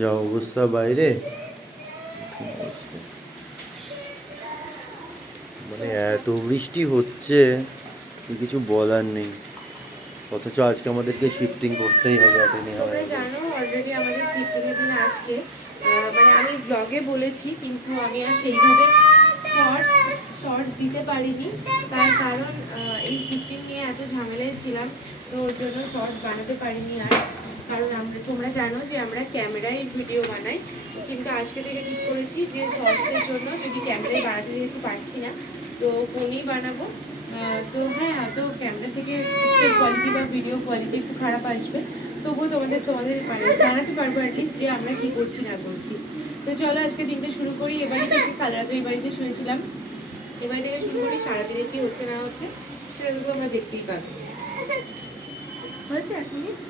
যা অবস্থা বাইরে, মানে এত বৃষ্টি হচ্ছে কিছু বলার নেই। অথচ আজকে আমাদেরকে শিফটিং করতেই হবে, তোমরা জানো অলরেডি আমাদের শিফটিংয়ের দিন আজকে, মানে আমি ব্লগে বলেছি কিন্তু আমি আর সেইভাবে শর্টস দিতে পারিনি। তার কারণ এই শিফটিং নিয়ে এত ঝামেলায় ছিলাম, তো ওর জন্য শর্টস বানাতে পারিনি আর। কারণ তোমরা জানো যে আমরা ক্যামেরায় ভিডিও বানাই, কিন্তু আজকে থেকে ঠিক করেছি যে শর্টসের জন্য যদি ক্যামেরায় বানাতে যেহেতু পারছি না, তো ফোনেই বানাবো। তো হ্যাঁ, তো ক্যামেরা থেকে পিকচার কোয়ালিটি বা ভিডিও কোয়ালিটি একটু খারাপ আসবে, তবুও তোমাদের মানে জানাতে পারবো অ্যাটলিস্ট যে আমরা কী করছি না করছি। তো চলো আজকে দিনটা শুরু করি। এবারে থেকে কাল রাতে এই বাড়িতে শুয়েছিলাম, এবারে থেকে শুরু করি। সারাদিনে কী হচ্ছে না হচ্ছে সেটা তো আমরা দেখতেই পাবো। হয়েছে 1 মিনিট।